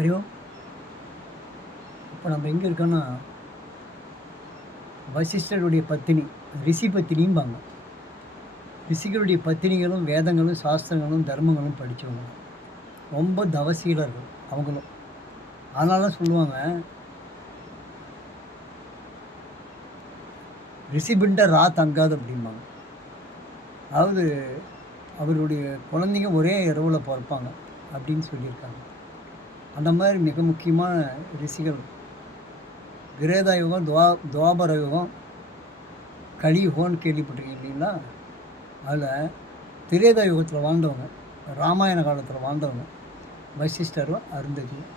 ஹரி ஓம். இப்போ நம்ம எங்கே இருக்கோன்னா, வசிஷ்டருடைய பத்தினி, ரிஷி பத்தினிம்பாங்க. ரிஷிகளுடைய பத்தினிகளும், வேதங்களும், சாஸ்திரங்களும், தர்மங்களும் படிச்சவங்க. ரொம்ப தவசீலர்கள் அவங்களும். அதனால தான் சொல்லுவாங்க, "ரிஷிபிண்ட ரா தங்காது" அப்படிம்பாங்க. அதாவது அவருடைய குழந்தைங்க ஒரே இரவுல பொறப்பாங்க அப்படின்னு சொல்லியிருக்காங்க. அந்த மாதிரி மிக முக்கியமான ரிஷிகள் கிரேத யுகம், துவாபர யுகம், கலியுகம்னு கேள்விப்பட்டிருக்கீங்க இல்லைங்களா? அதில் திரேதா யுகத்தில் வாழ்ந்தவங்க, ராமாயண காலத்தில் வாழ்ந்தவங்க வசிஷ்டரும், அருந்ததியும்.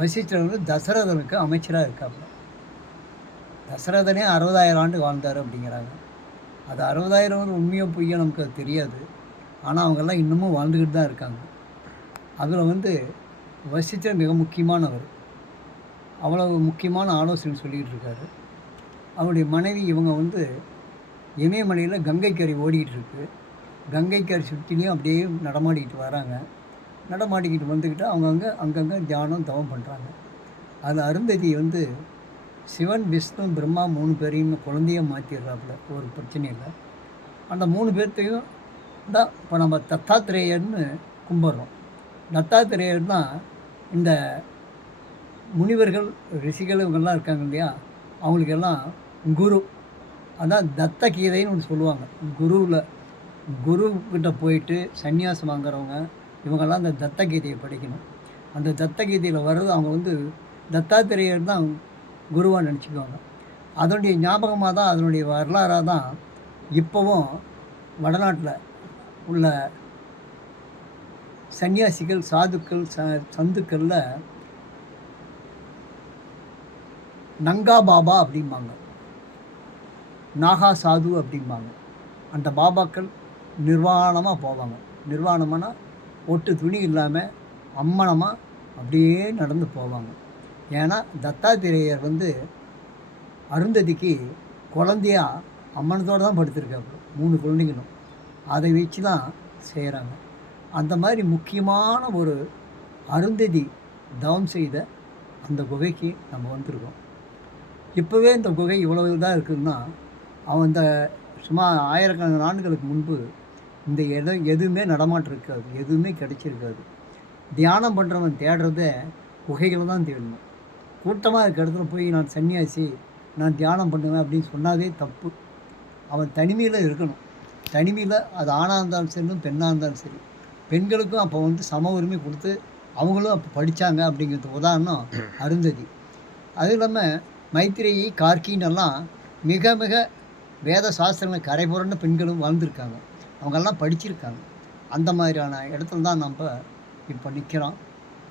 வசிஷ்டர் வந்து தசரதனுக்கு அமைச்சராக இருக்காப்புல. தசரதனே 60,000 ஆண்டு வாழ்ந்தார் அப்படிங்கிறாங்க. அது 60,000 உண்மையோ பொய்யோ நமக்கு அது தெரியாது. ஆனால் அவங்கெல்லாம் இன்னமும் வாழ்ந்துக்கிட்டு தான் இருக்காங்க. அதில் வந்து வசிஷ்டர் மிக முக்கியமானவர். அவ்வளவு முக்கியமான ஆலோசனை சொல்லிக்கிட்டு இருக்காரு. அவருடைய மனைவி இவங்க வந்து இமயமலையில் கங்கை கரை ஓடிக்கிட்டு இருக்கு. கங்கை கரை சுற்றிலையும் அப்படியே நடமாடிக்கிட்டு வராங்க. நடமாடிக்கிட்டு வந்துக்கிட்டு அங்கங்கே தியானம் தவம் பண்ணுறாங்க. அதில் அருந்ததி வந்து சிவன், விஷ்ணு, பிரம்மா 3 பேரையும் குழந்தையாக மாற்றிடுறாப்புல ஒரு பிரச்சனை இல்லை. அந்த 3 பேர்த்தையும் தான் இப்போ நம்ம தத்தாத்திரேயர்னு கும்பிட்றோம். தத்தாத்திரேயர் தான் இந்த முனிவர்கள், ரிஷிகள் இவங்கெல்லாம் இருக்காங்க இல்லையா, அவங்களுக்கெல்லாம் குரு. அதான் தத்த கீதைன்னு ஒன்று சொல்லுவாங்க. குருக்கிட்ட போயிட்டு சந்நியாசம் வாங்குறவங்க இவங்கெல்லாம் அந்த தத்த கீதையை படிக்கணும். அந்த தத்த கீதையில் வர்றது அவங்க வந்து தத்தாத்திரேயர் தான் குருவாக நினச்சிக்குவாங்க. அதனுடைய ஞாபகமாக தான், அதனுடைய வரலாறாக தான் இப்போவும் வடநாட்டில் உள்ள சன்னியாசிகள், சாதுக்கள், சந்துக்களில் நங்கா பாபா அப்படிம்பாங்க, நாகா சாது அப்படிம்பாங்க. அந்த பாபாக்கள் நிர்வாணமாக போவாங்க. நிர்வாணமானா ஒட்டு துணி இல்லாமல் அம்மனமாக அப்படியே நடந்து போவாங்க. ஏன்னா தத்தாத்திரேயர் வந்து அருந்ததிக்கு குழந்தையா அம்மனத்தோடு தான் படுத்திருக்காப்புல, 3 குழந்தைங்களும். அதை வச்சு தான் செய்கிறாங்க. அந்த மாதிரி முக்கியமான ஒரு அருந்ததி தவம் செய்த அந்த குகைக்கு நம்ம வந்திருக்கோம். இப்போவே இந்த குகை இவ்வளவு தான் இருக்குதுன்னா, அவன் இந்த சுமார் ஆயிரக்கணக்கான ஆண்டுகளுக்கு முன்பு இந்த இடம் எதுவுமே நடமாட்டம் இருக்காது, எதுவுமே கிடைச்சிருக்காது. தியானம் பண்ணுறவன் தேடுறதே குகைகளை தான் தேடணும். கூட்டமாக இருக்க இடத்துல போய் நான் சன்னியாசி, நான் தியானம் பண்ணுவேன் அப்படின்னு சொன்னாதே தப்பு. அவன் தனிமையில் இருக்கணும். தனிமையில் அது ஆணாக இருந்தாலும் சரி, பெண்ணாக இருந்தாலும் சரி. பெண்களுக்கும் அப்போ வந்து சம உரிமை கொடுத்து அவங்களும் அப்போ படித்தாங்க அப்படிங்கிறதுக்கு உதாரணம் அருந்ததி. அதுவும் இல்லாமல் மைத்திரேயி, கார்கின்னெல்லாம் மிக மிக வேத சாஸ்திரங்களை கரை புரண்ட பெண்களும் வாழ்ந்துருக்காங்க. அவங்கெல்லாம் படிச்சிருக்காங்க. அந்த மாதிரியான இடத்துல தான் நம்ம இப்போ நிற்கிறோம்.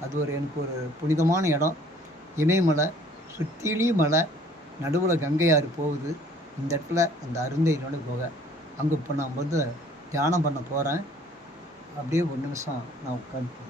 அது எனக்கு ஒரு புனிதமான இடம். இமயமலை, சுற்றிலையும் மலை, நடுவில் கங்கை ஆறு போகுது. இந்த இடத்துல அந்த அருந்தையினோட குகை. அங்கே இப்போ நான் வந்து தியானம் பண்ண போகிறேன். அப்படியே ஒரு நிமிஷம் நான் உட்காந்து